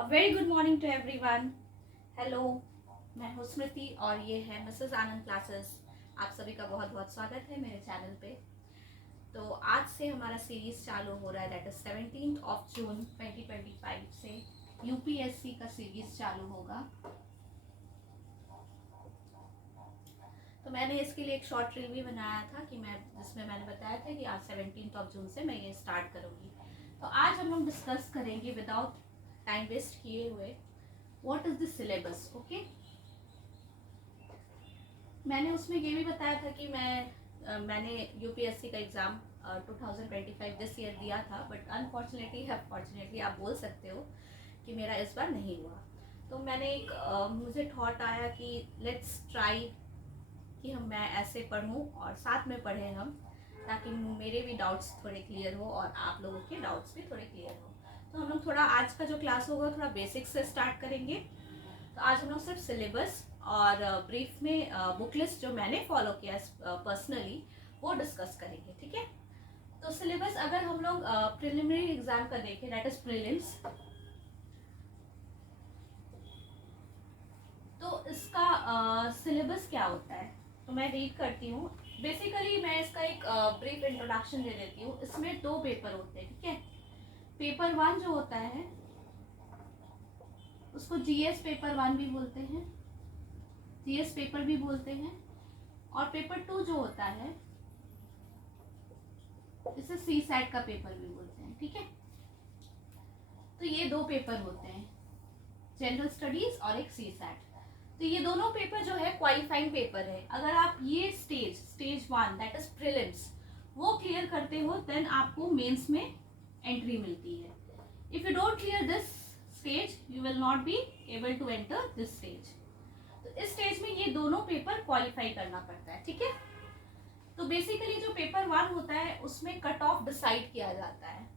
A very good morning to everyone. Hello, मैं हूँ स्मृति और ये है मिसेस आनंद क्लासेस। आप सभी का बहुत बहुत स्वागत है मेरे चैनल पे। तो आज से हमारा सीरीज चालू हो रहा है, दैट इज 17 जून 2025 से यूपीएससी का सीरीज चालू होगा। तो मैंने इसके लिए एक शॉर्ट रील भी बनाया था जिसमें मैंने बताया था कि आज 17 जून से मैं ये स्टार्ट करूँगी। तो आज हम लोग डिस्कस करेंगे विदाउट टाइम वेस्ट किए हुए what is the syllabus. Okay, मैंने उसमें ये भी बताया था कि मैंने यूपीएससी का एग्ज़ाम 2025 दिस ईयर दिया था, बट अनफॉर्चुनेटली आप बोल सकते हो कि मेरा इस बार नहीं हुआ। तो मैंने मुझे थॉट आया कि लेट्स ट्राई कि मैं ऐसे पढ़ूं और साथ में पढ़ें हम, ताकि मेरे भी डाउट्स थोड़े क्लियर हो और आप लोगों के डाउट्स भी थोड़े क्लियर हो। तो हम लोग थोड़ा आज का जो क्लास होगा थोड़ा बेसिक से स्टार्ट करेंगे। तो आज हम लोग सिर्फ सिलेबस और ब्रीफ में बुक लिस्ट जो मैंने फॉलो किया पर्सनली वो डिस्कस करेंगे, ठीक है। तो सिलेबस अगर हम लोग प्रिलिमिनरी एग्जाम का देखें, दैट इज प्रीलिम्स, तो इसका सिलेबस क्या होता है तो मैं रीड करती हूँ। बेसिकली मैं इसका एक ब्रीफ इंट्रोडक्शन दे देती हूँ। इसमें 2 पेपर होते हैं, ठीक है। पेपर 1 जो होता है उसको जीएस पेपर 1 भी बोलते हैं, जीएस पेपर भी बोलते हैं, और पेपर 2 जो होता है इसे सी सैट का पेपर भी बोलते हैं, ठीक है। तो ये 2 पेपर होते हैं, जनरल स्टडीज और एक सी सैट। तो ये दोनों पेपर जो है क्वालिफाइंग पेपर है। अगर आप ये स्टेज 1 दैट इज प्रीलिम्स वो क्लियर करते हो देन आपको मेंस में एंट्री मिलती है। If you don't clear this stage you will not be able to enter this stage. तो इस स्टेज में ये दोनों पेपर क्वालिफाई करना पड़ता है, ठीक है। तो बेसिकली जो पेपर 1 होता है उसमें कट ऑफ डिसाइड किया जाता है,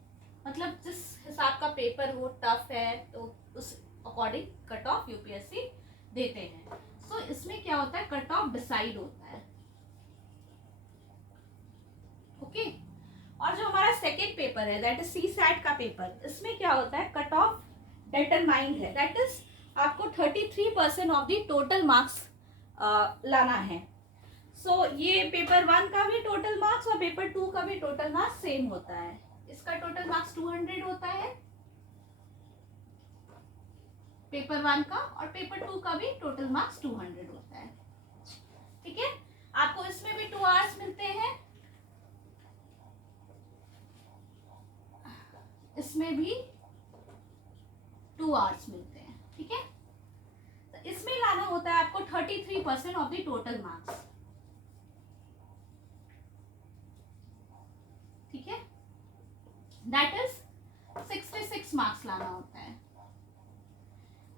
मतलब जिस हिसाब का पेपर हो टफ है तो उस अकॉर्डिंग कट ऑफ यूपीएससी देते हैं। सो इसमें क्या होता है, कट ऑफ डिसाइड होता है, ओके। और जो हमारा सेकेंड पेपर है दैट इज सी सैट का पेपर, इसमें क्या होता है, कट ऑफ डिटरमाइंड है, दैट इज आपको 33% ऑफ द टोटल मार्क्स लाना है। सो ये पेपर 1 का भी टोटल मार्क्स और पेपर 2 का भी टोटल मार्क्स सेम होता है। इसका टोटल मार्क्स 200 होता है पेपर 1 का, और पेपर 2 का भी टोटल मार्क्स 200 होता है, ठीक है। आपको इसमें भी 2 आवर्स मिलते हैं, इसमें भी 2 आवर्स मिलते हैं, ठीक है। तो इसमें लाना होता है आपको 33% ऑफ द टोटल मार्क्स, ठीक है। दैट इज 66 मार्क्स लाना होता है।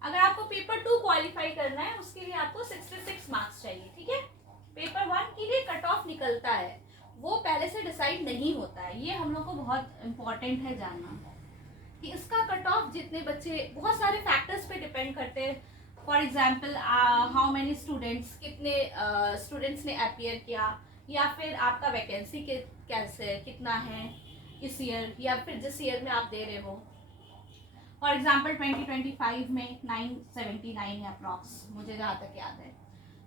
अगर आपको पेपर 2 क्वालिफाई करना है उसके लिए आपको 66 मार्क्स चाहिए, ठीक है। पेपर 1 के लिए कट ऑफ निकलता है, वो पहले से डिसाइड नहीं होता है। ये हम लोग को बहुत इंपॉर्टेंट है जानना कि इसका कट ऑफ जितने बच्चे, बहुत सारे फैक्टर्स पे डिपेंड करते हैं। For example how many students, कितने स्टूडेंट्स ने अपियर किया, या फिर आपका वैकेंसी कैसे कितना है इस ईयर, या फिर जिस ईयर में आप दे रहे हो। फॉर एग्जाम्पल 2025 में 979 है अप्रॉक्स, मुझे जहाँ तक याद है।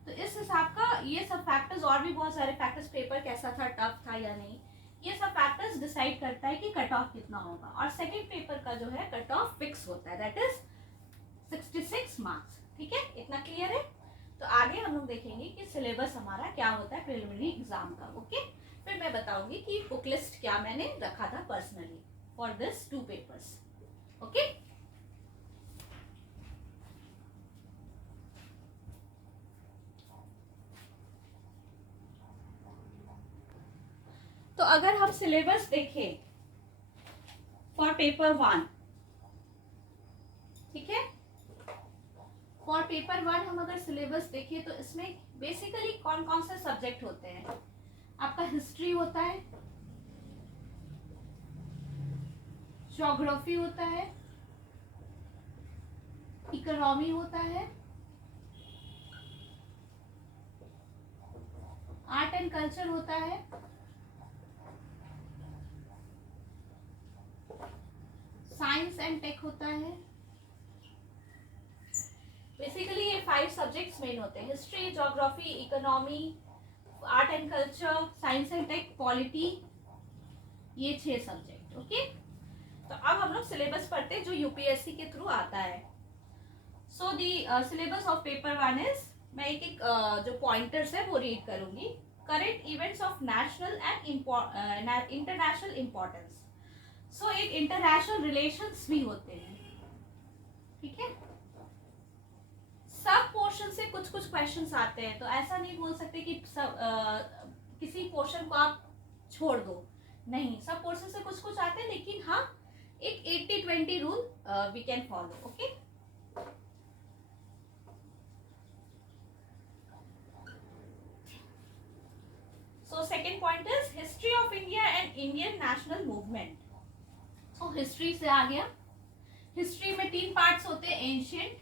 तो इस हिसाब का ये सब फैक्टर्स, और भी बहुत सारे फैक्टर्स, पेपर कैसा था, टफ था या नहीं, ये सब फैक्टर्स डिसाइड करता है कि कट ऑफ कितना होगा। और सेकेंड पेपर का जो है कट ऑफ फिक्स होता है, दैट इज 66 मार्क्स, ठीक है। इतना क्लियर है। तो आगे हम लोग देखेंगे कि सिलेबस हमारा क्या होता है प्रिलिमिनरी एग्जाम का, ओके। फिर मैं बताऊंगी कि बुक लिस्ट क्या मैंने रखा था personally for this 2 papers, okay. तो अगर हम सिलेबस देखें फॉर पेपर 1, ठीक है, फॉर पेपर 1 हम अगर सिलेबस देखें तो इसमें बेसिकली कौन कौन से सब्जेक्ट होते हैं। आपका हिस्ट्री होता है, ज्योग्राफी होता है, इकोनॉमी होता है, आर्ट एंड कल्चर होता है, साइंस एंड टेक होता है, बेसिकली ये 5 सब्जेक्ट्स मेन होते हैं, history, geography, economy, art and culture, science and tech, polity, ये 6 सब्जेक्ट। ओके, तो अब हम लोग सिलेबस पढ़ते हैं जो यूपीएससी के थ्रू आता है। So the syllabus of paper 1 is, मैं एक एक जो पॉइंटर्स है वो रीड करूंगी। Current events of national and international importance. So एक इंटरनेशनल रिलेशंस भी होते हैं, ठीक है। सब पोर्शन से कुछ कुछ क्वेश्चंस आते हैं, तो ऐसा नहीं बोल सकते कि सब किसी पोर्शन को आप छोड़ दो, नहीं, सब पोर्शन से कुछ कुछ आते हैं, लेकिन हाँ एक 80-20 rule we can follow. Okay, so second point is history of India and Indian national movement. So history से आ गया। हिस्ट्री में 3 पार्ट्स होते हैं, ancient,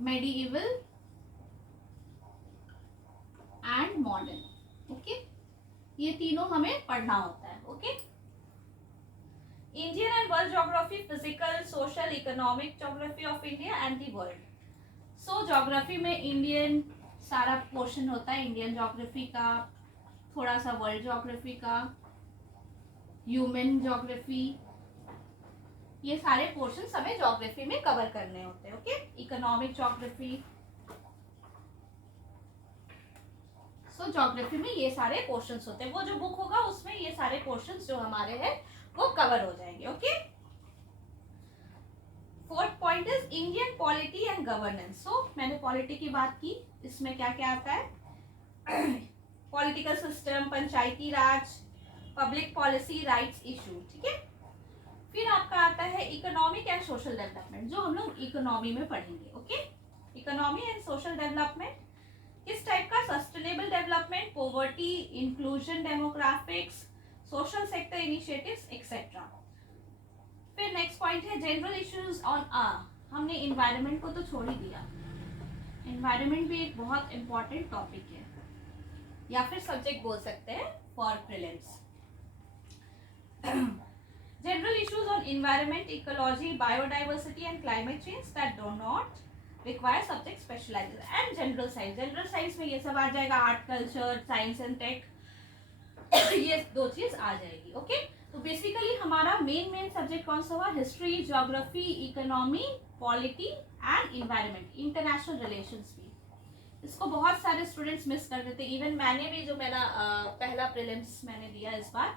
medieval and modern. Okay, ये तीनों हमें पढ़ना होता है। Okay, Indian and world geography, physical, social, economic geography of India and the world. So geography में इंडियन सारा पोर्शन होता है, इंडियन ज्योग्राफी का, थोड़ा सा वर्ल्ड ज्योग्राफी का, ह्यूमन ज्योग्राफी, ये सारे पोर्शंस हमें ज्योग्राफी में कवर करने होते हैं। ओके, इकोनॉमिक ज्योग्राफी, सो ज्योग्राफी में ये सारे पोर्शंस होते हैं, वो जो बुक होगा उसमें ये सारे पोर्शंस जो हमारे हैं वो कवर हो जाएंगे। Okay, fourth point is Indian polity and governance. So मैंने पॉलिटी की बात की, इसमें क्या क्या आता है, पॉलिटिकल सिस्टम, पंचायती राज, पब्लिक पॉलिसी, राइट्स इशू, ठीक है। फिर आपका आता है इकोनॉमिक एंड सोशल डेवलपमेंट, जो हम लोग इकोनॉमी में पढ़ेंगे। Okay, economy and social development किस टाइप का, sustainable development, poverty, inclusion, demographics, social sector initiatives etcetera. फिर नेक्स्ट पॉइंट है जनरल इश्यूज ऑन हमने इन्वायरमेंट को तो छोड़ ही दिया, इन्वायरमेंट भी एक बहुत इंपॉर्टेंट टॉपिक है, या फिर सब्जेक्ट बोल सकते हैं for prelims. General issues on environment, ecology, biodiversity and climate change that do not require subject specialization, and general science. General science में ये सब आ जाएगा, art, culture, science and tech, ये 2 चीज आ जाएगी। ओके, तो बेसिकली हमारा मेन सब्जेक्ट कौन सा हुआ, history, geography, economy, polity and environment, international relations भी। इसको बहुत सारे स्टूडेंट्स मिस कर देते, इवन मैंने भी, जो मेरा पहला प्रीलिम्स मैंने दिया इस बार,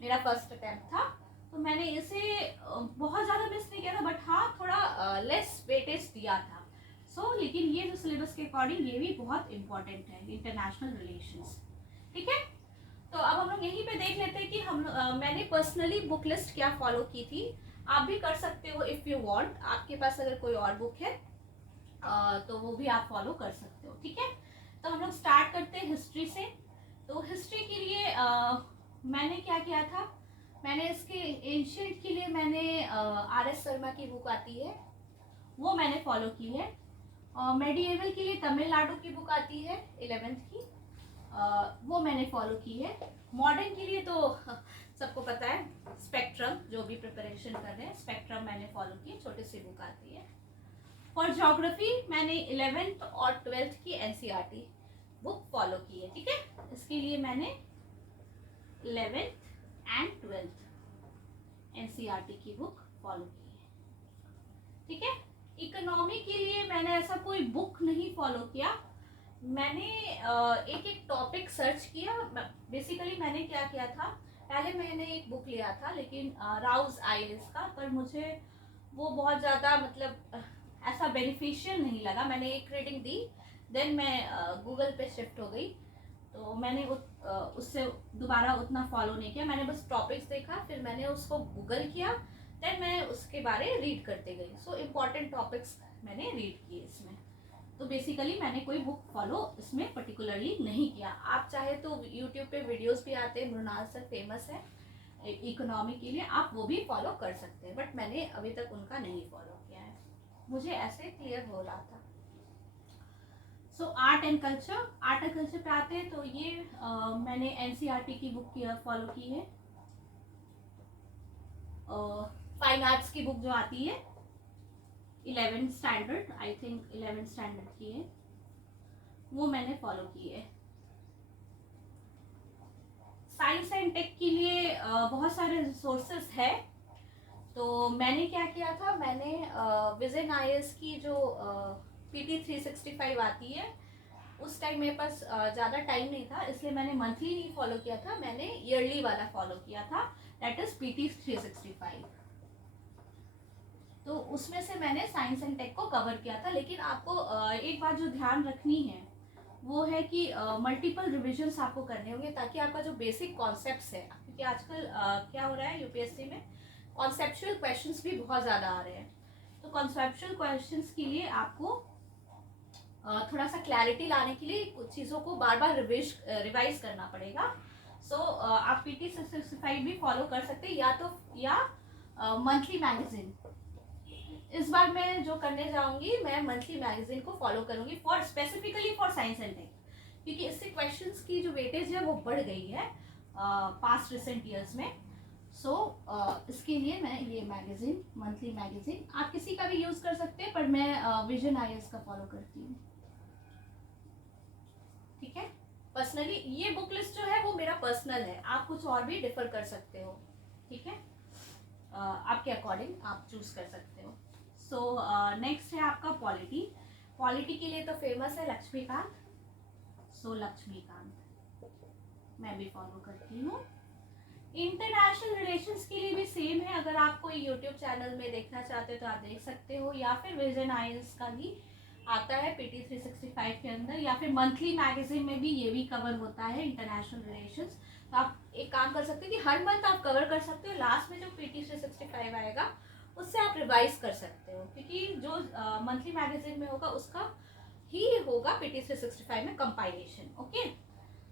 मेरा फर्स्ट अटेम्प्ट था, तो मैंने इसे बहुत ज़्यादा मिस नहीं किया था, बट हाँ थोड़ा लेस वेटेज दिया था। लेकिन ये जो सिलेबस के अकॉर्डिंग ये भी बहुत इंपॉर्टेंट है, इंटरनेशनल रिलेशंस, ठीक है। तो अब हम लोग यहीं पे देख लेते हैं कि मैंने पर्सनली बुक लिस्ट क्या फॉलो की थी, आप भी कर सकते हो इफ़ यू वांट, आपके पास अगर कोई और बुक है तो वो भी आप फॉलो कर सकते हो, ठीक है। तो हम लोग स्टार्ट करते हैं हिस्ट्री से। तो हिस्ट्री के लिए मैंने क्या किया था, मैंने इसके एंशिएंट के लिए मैंने RS शर्मा की बुक आती है वो मैंने फॉलो की है, मेडिएवल के लिए तमिलनाडु की बुक आती है 11th की, वो मैंने फॉलो की है। मॉडर्न के लिए तो सबको पता है, स्पेक्ट्रम, जो भी प्रिपरेशन कर रहे हैं, स्पेक्ट्रम मैंने फॉलो की, छोटी सी बुक आती है। फॉर ज्योग्राफी मैंने 11th और 12th की NCERT बुक फॉलो की है, ठीक है। इसके लिए मैंने 11th एंड 12th NCERT की बुक फॉलो की है, ठीक है। इकोनॉमी के लिए मैंने ऐसा कोई बुक नहीं फॉलो किया, मैंने एक एक टॉपिक सर्च किया। बेसिकली मैंने क्या किया था, पहले मैंने एक बुक लिया था, लेकिन राउज आइल्स का, पर मुझे वो बहुत ज़्यादा मतलब ऐसा बेनिफिशियल नहीं लगा। मैंने एक रीडिंग दी, देन मैं गूगल पे शिफ्ट हो गई, तो मैंने उससे दोबारा उतना फॉलो नहीं किया। मैंने बस टॉपिक्स देखा, फिर मैंने उसको गूगल किया, देन मैं उसके बारे रीड करते गई। सो इम्पॉर्टेंट टॉपिक्स मैंने रीड किए इसमें। तो बेसिकली मैंने कोई बुक फॉलो इसमें पर्टिकुलरली नहीं किया। आप चाहे तो यूट्यूब पे वीडियोस भी आते हैं, मृणाल सर फेमस है इकोनॉमी के लिए, आप वो भी फॉलो कर सकते हैं, बट मैंने अभी तक उनका नहीं फॉलो किया है, मुझे ऐसे क्लियर हो रहा था। So art and culture, art and culture पे आते हैं, तो ये मैंने NCERT की बुक फॉलो की है, फाइन आर्ट्स की बुक जो आती है 11th standard, I think 11th standard की है, वो मैंने फॉलो की है। साइंस एंड टेक के लिए बहुत सारे रिसोर्सेज है। तो मैंने क्या किया था, मैंने विजन आईएएस की जो PT 365 आती है, उस टाइम मेरे पास ज़्यादा टाइम नहीं था, इसलिए मैंने मंथली नहीं फॉलो किया था, मैंने ईयरली वाला फॉलो किया था, दैट इज PT 365। तो उसमें से मैंने साइंस एंड टेक को कवर किया था। लेकिन आपको एक बात जो ध्यान रखनी है वो है कि मल्टीपल रिविजन्स आपको करने होंगे, ताकि आपका जो बेसिक कॉन्सेप्ट्स है, क्योंकि आजकल क्या हो रहा है यूपीएससी में कॉन्सेप्चुअल क्वेश्चंस भी बहुत ज़्यादा आ रहे हैं। तो कॉन्सेप्चुअल क्वेश्चंस के लिए आपको थोड़ा सा क्लैरिटी लाने के लिए कुछ चीज़ों को बार बार रिवाइज करना पड़ेगा। सो आप PT 365 भी फॉलो कर सकते हैं, या मंथली मैगजीन। इस बार मैं जो करने जाऊंगी, मैं मंथली मैगजीन को फॉलो करूंगी for specifically for science and tech, क्योंकि इससे क्वेश्चंस की जो वेटेज है वो बढ़ गई है पास्ट रिसेंट ईयर्स में। सो इसके लिए मैं ये मैगजीन, मंथली मैगजीन, आप किसी का भी यूज कर सकते हैं, पर मैं विजन आईएएस का फॉलो करती हूँ। ठीक है, पर्सनली ये बुक लिस्ट जो है वो मेरा पर्सनल है, आप कुछ और भी डिफर कर सकते हो। ठीक है, आपके अकॉर्डिंग आप चूज कर सकते हो। सो नेक्स्ट है आपका पॉलिटी। पॉलिटी के लिए तो फेमस है लक्ष्मीकांत। सो लक्ष्मीकांत मैं भी फॉलो करती हूँ। इंटरनेशनल रिलेशंस के लिए भी सेम है, अगर आप कोई यूट्यूब चैनल में देखना चाहते हो तो आप देख सकते हो, या फिर विजन आईएएस का भी आता है PT 365 के अंदर, या फिर मंथली मैगजीन में भी ये भी कवर होता है इंटरनेशनल रिलेशंस। तो आप एक काम कर सकते हो कि हर मंथ आप कवर कर सकते हो, लास्ट में जो PT 365 आएगा उससे आप रिवाइज कर सकते हो, क्योंकि जो मंथली मैगजीन में होगा उसका ही होगा PT 365 में कंपाइलेशन। ओके,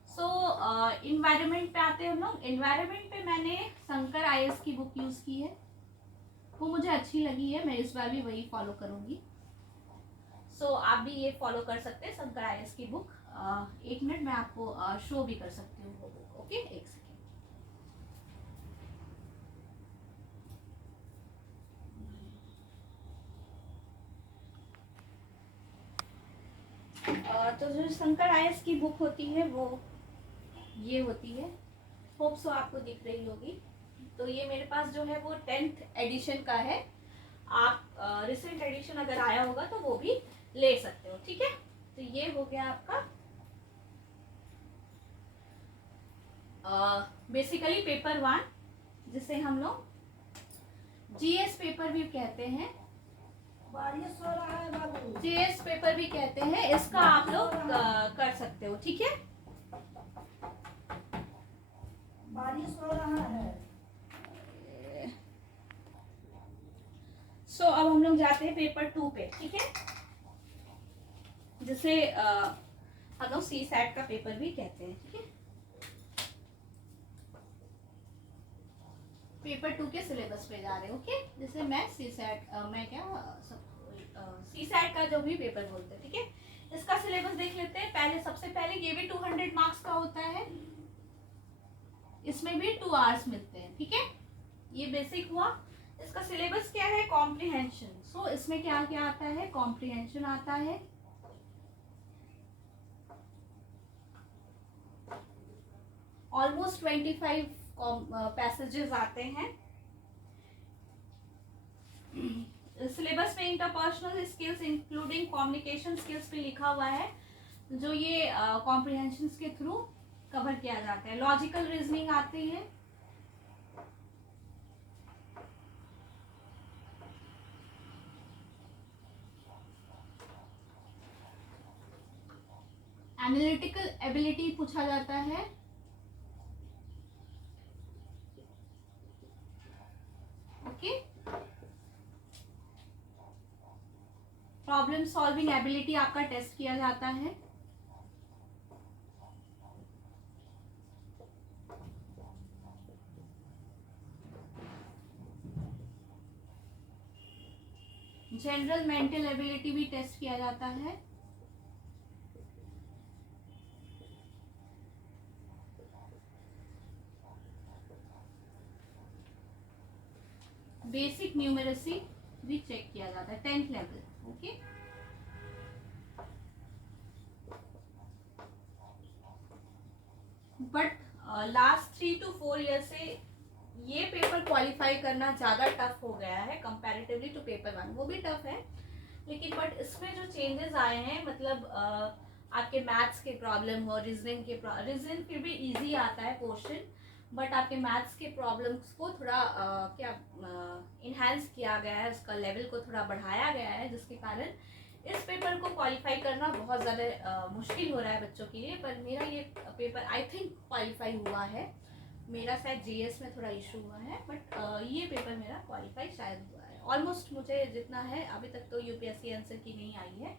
सो इन्वायरमेंट पे आते हैं हम लोग। इन्वायरमेंट पे मैंने शंकर आईएएस की बुक यूज़ की है, वो मुझे अच्छी लगी है, मैं इस बार भी वही फॉलो करूँगी। सो आप भी ये फॉलो कर सकते हैं शंकर आईएएस की बुक। एक मिनट मैं आपको शो भी कर सकती हूँ वो बुक। ओके, एक सेकेंड। तो जो शंकर आईएएस की बुक होती है वो ये होती है, होप सो आपको दिख रही होगी। तो ये मेरे पास जो है वो 10th एडिशन का है, आप रिसेंट एडिशन अगर आया होगा तो वो भी ले सकते हो। ठीक है, तो ये हो गया आपका बेसिकली पेपर 1, जिसे हम लोग जीएस पेपर भी कहते हैं, जीएस पेपर भी कहते हैं, इसका आप लोग कर सकते हो। ठीक है, बारिश हो रहा है। सो अब हम लोग जाते हैं पेपर 2 पे। ठीक है, जिसे हम लोग CSAT का पेपर भी कहते हैं। ठीक है, पेपर 2 के सिलेबस पे जा रहे हैं। ओके, जैसे मैं CSAT का जो भी पेपर बोलते हैं। ठीक है, इसका सिलेबस देख लेते हैं। सबसे पहले ये भी 200 मार्क्स का होता है, इसमें भी 2 आवर्स मिलते हैं। ठीक है, ये बेसिक हुआ। इसका सिलेबस क्या है, कॉम्प्रिहेंशन। सो इसमें क्या क्या आता है, कॉम्प्रिहेंशन आता है, ऑलमोस्ट 25 पैसेजेस आते हैं। सिलेबस में interpersonal skills including communication skills पे लिखा हुआ है, जो ये कॉम्प्रिहेंशन के थ्रू कवर किया जाता है। लॉजिकल रीजनिंग आती है, एनालिटिकल एबिलिटी पूछा जाता है, ओके, प्रॉब्लम सॉल्विंग एबिलिटी आपका टेस्ट किया जाता है, जनरल मेंटल एबिलिटी भी टेस्ट किया जाता है, बेसिक न्यूमेरेसी, भी चेक किया जाता है 10th level, okay. But last 3 to 4 year से ये पेपर क्वालिफाई करना ज़्यादा टफ हो गया है कंपैरेटिवली टू पेपर 1। वो भी टफ है, लेकिन बट इसमें जो चेंजेस आए हैं, मतलब आपके मैथ्स के प्रॉब्लम हो, रीजनिंग के रीजनिंग फिर भी इजी आता है क्वेश्चन, बट आपके मैथ्स के प्रॉब्लम्स को थोड़ा क्या इन्हांस किया गया है, उसका लेवल को थोड़ा बढ़ाया गया है, जिसके कारण इस पेपर को क्वालिफाई करना बहुत ज़्यादा मुश्किल हो रहा है बच्चों के लिए। पर मेरा ये पेपर आई थिंक क्वालिफाई हुआ है। मेरा शायद जीएस में थोड़ा इशू हुआ है, बट ये पेपर मेरा क्वालिफाई शायद हुआ है ऑलमोस्ट। मुझे जितना है अभी तक तो यूपीएससी आंसर की नहीं आई है,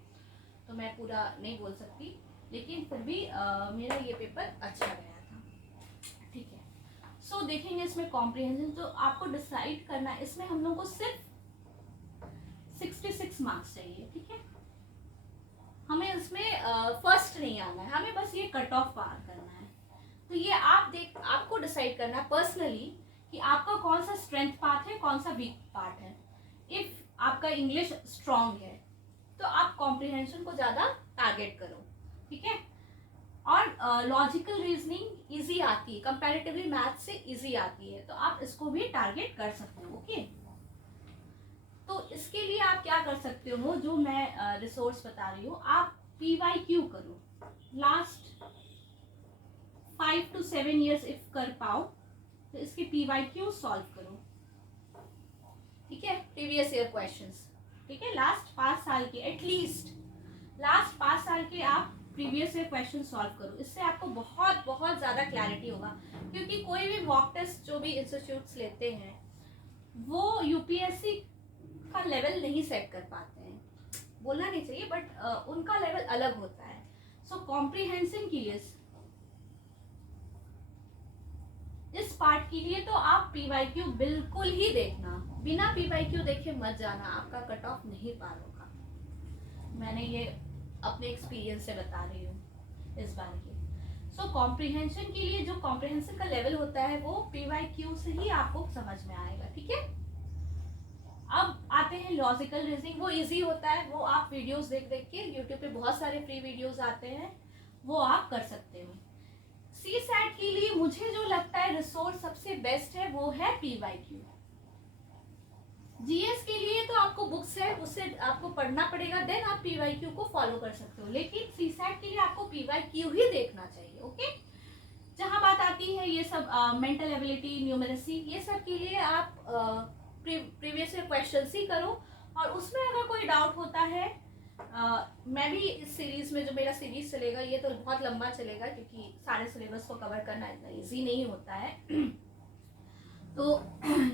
तो मैं पूरा नहीं बोल सकती, लेकिन फिर भी मेरा ये पेपर अच्छा गया था, ठीक है। सो देखेंगे इसमें कॉम्प्रिहेंशन, तो आपको डिसाइड करना है, इसमें हम लोग को सिर्फ 66 मार्क्स चाहिए, ठीक है। हमें इसमें फर्स्ट नहीं आना है, हमें बस ये कट ऑफ पार करना है। तो ये आपको डिसाइड करना है पर्सनली कि आपका कौन सा स्ट्रेंथ पार्ट है, कौन सा वीक पार्ट है। इफ आपका इंग्लिश स्ट्रांग है तो आप कॉम्प्रिहेंशन को ज़्यादा टारगेट करो, ठीक है। और लॉजिकल रीजनिंग इजी आती है, कंपैरेटिवली मैथ से इजी आती है, तो आप इसको भी टारगेट कर सकते हो, ओके। तो इसके लिए आप क्या कर सकते हो, जो मैं रिसोर्स बता रही हूँ, आप PYQ करो, लास्ट 5 to 7 ईयर्स इफ कर पाओ तो इसके PYQ सॉल्व करो, ठीक है। प्रीवियस ईयर क्वेश्चंस, ठीक है, लास्ट 5 साल के, एटलीस्ट लास्ट 5 साल के आप प्रीवियस ईयर क्वेश्चन सॉल्व करो। इससे आपको बहुत बहुत ज़्यादा क्लैरिटी होगा, क्योंकि कोई भी मॉक टेस्ट जो भी इंस्टीट्यूट्स लेते हैं वो यूपीएससी का लेवल नहीं सेट कर पाते हैं, बोलना नहीं चाहिए, बट उनका लेवल अलग होता है। सो कॉम्प्रिहेंशन के लिए, इस पार्ट के लिए तो आप PYQ बिल्कुल ही देखना, बिना PYQ देखे मत जाना, आपका कट ऑफ नहीं पार होगा। मैंने ये अपने एक्सपीरियंस से बता रही हूँ इस बार की। सो कॉम्प्रिहेंशन के लिए जो कॉम्प्रिहेंशन का लेवल होता है वो PYQ से ही आपको समझ में आएगा, ठीक है। अब आते हैं लॉजिकल रीजनिंग, वो इजी होता है, वो आप वीडियोस देख देख के, यूट्यूब पे बहुत सारे फ्री वीडियोस आते हैं, वो आप कर सकते हो। CSAT के लिए मुझे जो लगता है रिसोर्स सबसे बेस्ट है वो है PYQ। जीएस के लिए तो आपको बुक्स है, उससे आपको पढ़ना पड़ेगा, देन आप PYQ को फॉलो कर सकते हो, लेकिन CSAT के लिए आपको PYQ ही देखना चाहिए, ओके। जहां बात आती है ये सब मेंटल एबिलिटी, न्यूमरेसी, ये सब के लिए आप प्रीवियस ईयर क्वेश्चंस ही करो, और उसमें अगर कोई डाउट होता है, मैं भी इस सीरीज में, जो मेरा सीरीज चलेगा ये तो बहुत लंबा चलेगा, क्योंकि सारे सिलेबस को कवर करना इतना ईजी नहीं होता है। तो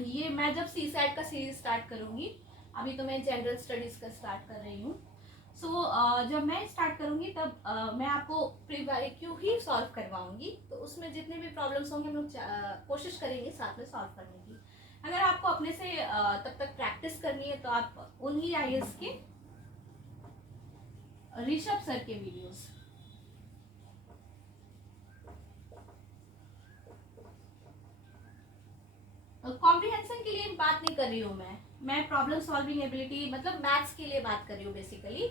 ये मैं जब CSAT का सीरीज स्टार्ट करूँगी, अभी तो मैं जनरल स्टडीज़ का स्टार्ट कर रही हूँ, सो जब मैं स्टार्ट करूँगी तब मैं आपको PYQ ही सॉल्व करवाऊँगी, तो उसमें जितने भी प्रॉब्लम्स होंगे हम लोग कोशिश करेंगे साथ में सॉल्व करने की। अगर आपको अपने से तब तक प्रैक्टिस करनी है तो आप उन्हीं IAS के ऋषभ सर के वीडियोस, कॉम्प्रिहेंशन के लिए बात नहीं कर रही हूँ मैं प्रॉब्लम सॉल्विंग एबिलिटी, मतलब मैथ्स के लिए बात कर रही हूँ बेसिकली।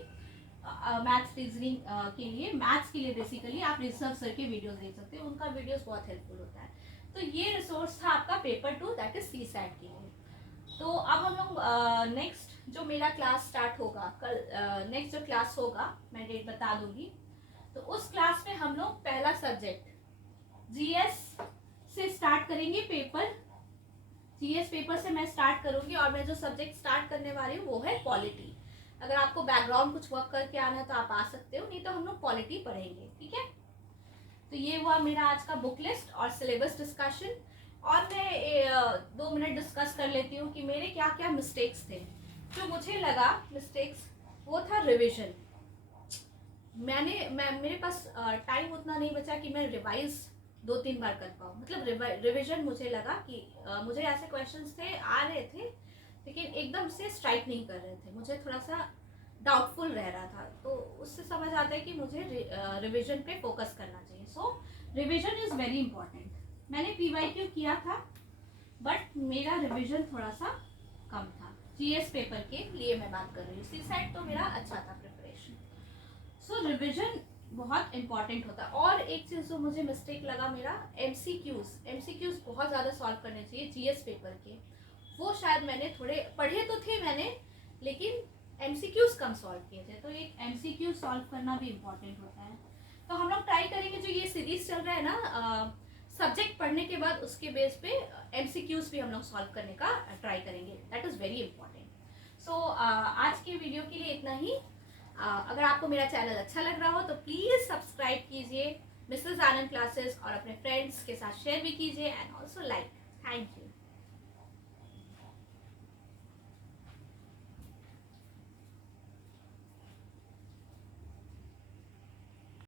मैथ्स रीजनिंग के लिए, मैथ्स के लिए बेसिकली आप ऋषभ सर के वीडियोस देख सकते हो, उनका वीडियोस बहुत हेल्पफुल होता है। तो ये रिसोर्स था आपका पेपर 2, दैट इज CSAT के लिए। तो अब हम लोग नेक्स्ट जो मेरा क्लास स्टार्ट होगा कल, नेक्स्ट जो क्लास होगा मैं डेट बता दूंगी, तो उस क्लास में हम लोग पहला सब्जेक्ट GS से स्टार्ट करेंगे पेपर। GS पेपर से मैं स्टार्ट करूंगी, और मैं जो सब्जेक्ट स्टार्ट करने वाली हूँ वो है पॉलिटी। अगर आपको बैकग्राउंड कुछ वर्क करके आना है तो आप आ सकते हो, नहीं तो हम लोग पॉलिटी पढ़ेंगे, ठीक है। तो ये हुआ मेरा आज का बुक लिस्ट और सिलेबस डिस्कशन, और मैं 2 मिनट डिस्कस कर लेती हूँ कि मेरे क्या क्या मिस्टेक्स थे। जो मुझे लगा मिस्टेक्स, वो था रिविजन। मेरे पास टाइम उतना नहीं बचा कि मैं रिवाइज 2-3 बार कर पाऊँ, मतलब रिविजन मुझे लगा कि मुझे ऐसे क्वेश्चंस थे, आ रहे थे, लेकिन एकदम से स्ट्राइक नहीं कर रहे थे, मुझे थोड़ा सा डाउटफुल रह रहा था, तो उससे समझ आता है कि मुझे रिविजन पे फोकस करना चाहिए। सो रिविजन इज़ वेरी इंपॉर्टेंट। मैंने PYQ किया था, बट मेरा रिविजन थोड़ा सा कम था। जीएस पेपर के लिए मैं बात कर रही हूँ। सी सेट तो मेरा अच्छा था प्रिपरेशन। सो रिविजन बहुत इंपॉर्टेंट होता है। और एक चीज़ जो मुझे मिस्टेक लगा मेरा, एमसीक्यूज बहुत ज़्यादा सॉल्व करने चाहिए जीएस पेपर के। वो शायद मैंने थोड़े पढ़े तो थे मैंने, लेकिन एमसीक्यूज कम सॉल्व किए थे। तो एक एमसीक्यू सॉल्व करना भी इम्पोर्टेंट होता है। तो हम लोग ट्राई करेंगे, जो ये सीरीज चल रहा है ना, सब्जेक्ट पढ़ने के बाद उसके बेस पे एमसीक्यूज भी हम लोग सॉल्व करने का ट्राई करेंगे। That is very important. So आज के वीडियो के लिए इतना ही। अगर आपको मेरा चैनल अच्छा लग रहा हो तो प्लीज़ सब्सक्राइब कीजिए मिसेस आनंद क्लासेस, और अपने फ्रेंड्स के साथ शेयर भी कीजिए, and also like. Thank you.